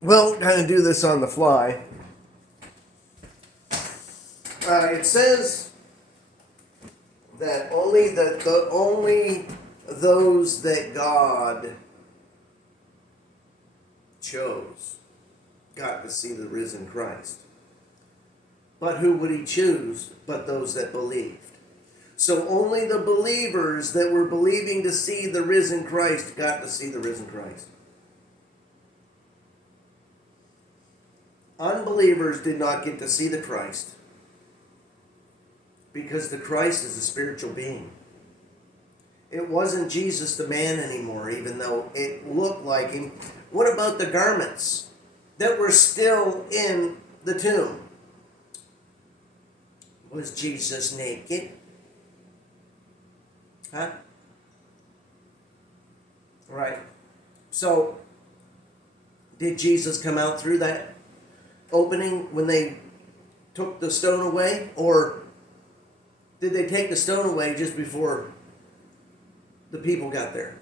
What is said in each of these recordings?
Well, kind of do this on the fly. It says that only those that God chose got to see the risen Christ. But who would he choose but those that believed? So only the believers that were believing to see the risen Christ got to see the risen Christ. Unbelievers did not get to see the Christ because the Christ is a spiritual being. It wasn't Jesus the man anymore, even though it looked like him. What about the garments that were still in the tomb? Was Jesus naked? Huh? Right. So, did Jesus come out through that opening when they took the stone away? Or did they take the stone away just before the people got there?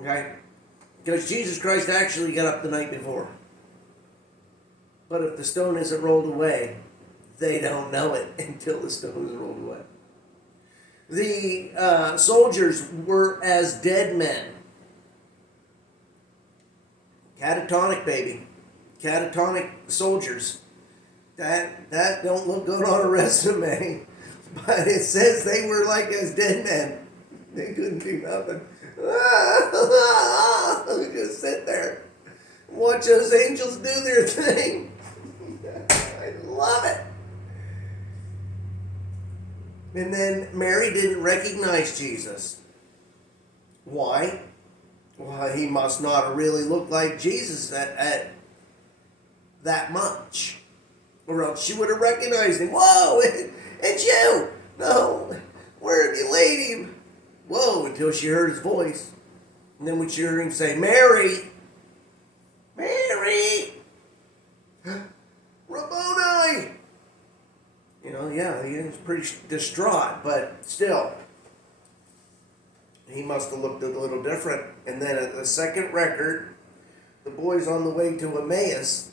Okay? Because Jesus Christ actually got up the night before. But if the stone isn't rolled away, they don't know it until the stone is rolled away. The soldiers were as dead men. Catatonic, baby. Catatonic soldiers. That don't look good on a resume. But it says they were like as dead men. They couldn't do nothing. Just sit there. Watch those angels do their thing. I love it. And then Mary didn't recognize Jesus. Why? Well, he must not have really looked like Jesus at that much. Or else she would have recognized him. Whoa, it's you! No, where have you laid him? Whoa, until she heard his voice. And then when she heard him say, Mary! Mary! Rabboni! You know, yeah, he was pretty distraught, but still, he must have looked a little different. And then at the second record, the boys on the way to Emmaus,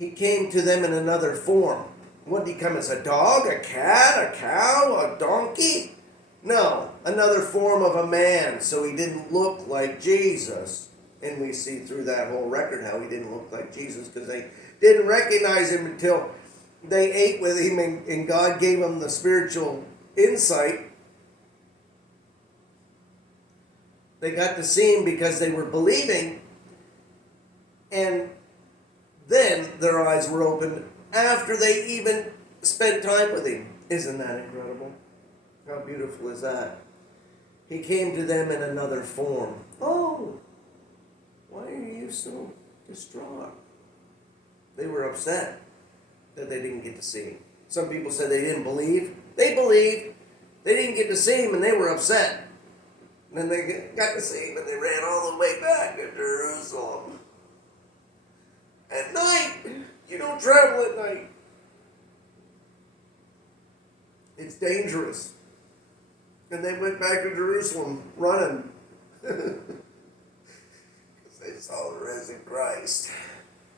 he came to them in another form. What did he come as? A dog, a cat, a cow, a donkey? No, another form of a man, so he didn't look like Jesus. And we see through that whole record how he didn't look like Jesus because they didn't recognize him until they ate with him and God gave them the spiritual insight. They got to see him because they were believing, and then their eyes were opened after they even spent time with him. Isn't that incredible? How beautiful is that? He came to them in another form. Oh, why are you so distraught? They were upset that they didn't get to see him. Some people said they didn't believe. They believed. They didn't get to see him and they were upset. And then they got to see him and they ran all the way back to Jerusalem. At night, you don't travel at night. It's dangerous. And they went back to Jerusalem running. Because they saw the risen Christ.